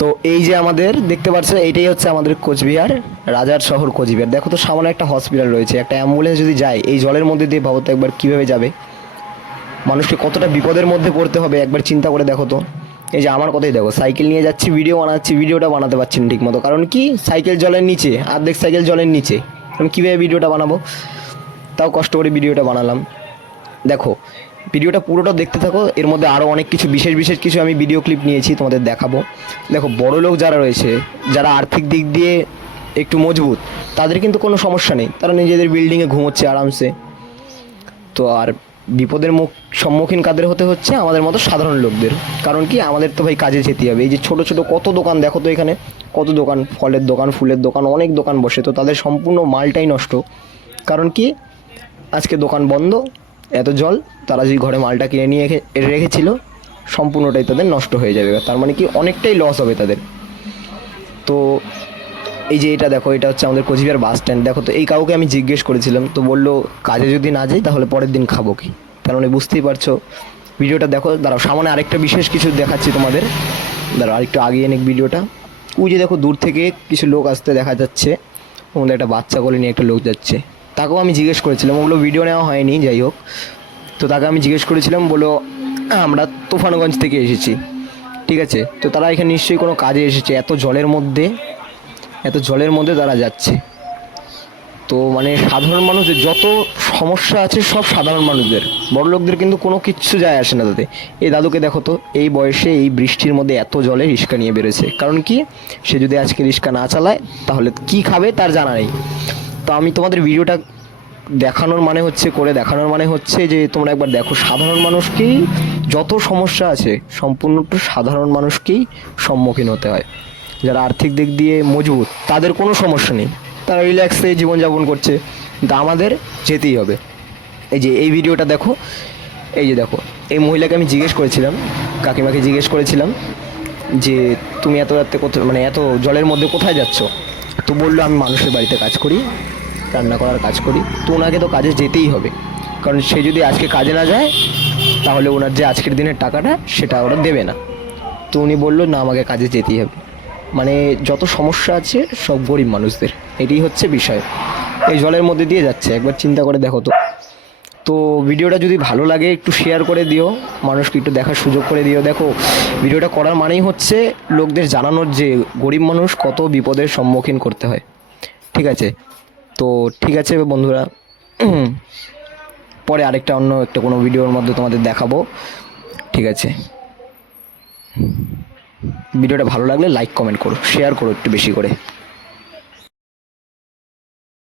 তো এই যে আমাদের দেখতে পাচ্ছ, এইটাই হচ্ছে আমাদের কোচবিহার, রাজার শহর কোচবিহার। দেখো তো সামনে একটা হসপিটাল রয়েছে, একটা অ্যাম্বুলেন্স যদি যায় এই জলের মধ্যে দিয়ে, ভাবো তো একবার কীভাবে যাবে, মানুষকে কতটা বিপদের মধ্যে পড়তে হবে একবার চিন্তা করে দেখো তো। এই যে আমার কথাই দেখো, সাইকেল নিয়ে যাচ্ছি, ভিডিও বানাচ্ছি, ভিডিওটা বানাতে পারছি না ঠিক মতো, কারণ কি সাইকেল জলের নিচে, অর্ধেক সাইকেল জলের নিচে, আমি কীভাবে ভিডিওটা বানাবো। তাও কষ্ট করে ভিডিওটা বানালাম। দেখো ভিডিওটা পুরোটা দেখতে থাকো, এর মধ্যে আরও অনেক কিছু বিশেষ বিশেষ কিছু আমি ভিডিও ক্লিপ নিয়েছি, তোমাদের দেখাবো। দেখো বড় লোক যারা রয়েছে, যারা আর্থিক দিক দিয়ে একটু মজবুত, তাদের কিন্তু কোনো সমস্যা নেই, তারা নিজেদের বিল্ডিংয়ে ঘুমোচ্ছে আরামসে। তো আর বিপদের সম্মুখীন কাদের হতে হচ্ছে, আমাদের মতো সাধারণ লোকদের। কারণ কি আমাদের তো ভাই কাজে যেতে হবে। এই যে ছোট ছোট কত দোকান দেখো তো, এখানে কত দোকান, ফলের দোকান, ফুলের দোকান, অনেক দোকান বসে, তো তাদের সম্পূর্ণ মালটাই নষ্ট। কারণ কি আজকে দোকান বন্ধ, এত জল, তারা যে ঘরে মালটা কিনে নিয়ে রেখেছিল সম্পূর্ণটাই তাদের নষ্ট হয়ে যাবে। তার মানে কি অনেকটাই লস হবে তাদের। তো এই যে এটা দেখো, এটা হচ্ছে আমাদের কোচবিহার বাস স্ট্যান্ড। দেখো তো এই কাউকে আমি জিজ্ঞেস করেছিলাম, তো বললো কাজে যদি না যাই তাহলে পরের দিন খাবো কি। তার মানে বুঝতেই পারছো। ভিডিওটা দেখো, দাঁড়াও সামনে আরেকটা বিশেষ কিছু দেখাচ্ছি তোমাদের, দাঁড়াও আরেকটু আগিয়ে নিক ভিডিওটা। ওই যে দেখো দূর থেকে কিছু লোক আসতে দেখা যাচ্ছে, ওদের একটা বাচ্চা কোলে নিয়ে একটা লোক যাচ্ছে। তাকেও আমি জিজ্ঞেস করেছিলাম, ওগুলো ভিডিও নেওয়া হয়নি, যাই হোক। তো তাকে আমি জিজ্ঞেস করেছিলাম, বলো আমরা তুফানগঞ্জ থেকে এসেছি, ঠিক আছে। তো তারা এখানে নিশ্চয়ই কোনো কাজে এসেছে, এত জলের মধ্যে, এত জলের মধ্যে তারা যাচ্ছে। তো মানে সাধারণ মানুষদের যত সমস্যা আছে সব সাধারণ মানুষদের, বড় লোকদের কিন্তু কোনো কিচ্ছু যায় আসে না তাতে। এই দাদুকে দেখো তো, এই বয়সে এই বৃষ্টির মধ্যে এত জলে রিক্সা নিয়ে বেরোছে। কারণ কি সে যদি আজকে রিক্সা না চালায় তাহলে কি খাবে তার জানা নেই। তো আমি তোমাদের ভিডিওটা দেখানোর মানে হচ্ছে, করে দেখানোর মানে হচ্ছে যে তোমরা একবার দেখো, সাধারণ মানুষকেই যত সমস্যা আছে সম্পূর্ণটা সাধারণ মানুষকেই সম্মুখীন হতে হয়। যারা আর্থিক দিক দিয়ে মজবুত তাদের কোনো সমস্যা নেই, তারা রিল্যাক্সে জীবনযাপন করছে, কিন্তু আমাদের যেতেই হবে। এই যে এই ভিডিওটা দেখো, এই যে দেখো এই মহিলাকে আমি জিজ্ঞেস করেছিলাম, কাকিমাকে জিজ্ঞেস করেছিলাম যে তুমি এত রাতে কোথায়, মানে এত জলের মধ্যে কোথায় যাচ্ছ। তো বললো আমি মানুষের বাড়িতে কাজ করি, রান্না করার কাজ করি। তো ওনাকে তো কাজে যেতেই হবে, কারণ সে যদি আজকে কাজে না যায় তাহলে ওনার যে আজকের দিনের টাকাটা সেটা ওরা দেবে না। তো উনি বললো না আমাকে কাজে যেতেই হবে। মানে যত সমস্যা আছে সব গরিব মানুষদের, এটাই হচ্ছে বিষয়। এই জলের মধ্যে দিয়ে যাচ্ছে, একবার চিন্তা করে দেখো তো। তো ভিডিওটা যদি ভালো লাগে একটু শেয়ার করে দিও, মানুষকে একটু দেখার সুযোগ করে দিও। দেখো ভিডিওটা করার মানেই হচ্ছে লোকদের জানানোর যে গরিব মানুষ কত বিপদের সম্মুখীন করতে হয়, ঠিক আছে। তো ঠিক আছে বন্ধুরা, পরে আরেকটা অন্য একটা কোনো ভিডিওর মধ্যে তোমাদের দেখাবো, ঠিক আছে। ভিডিওটা ভালো লাগলে লাইক কমেন্ট করো, শেয়ার করো একটু বেশি করে।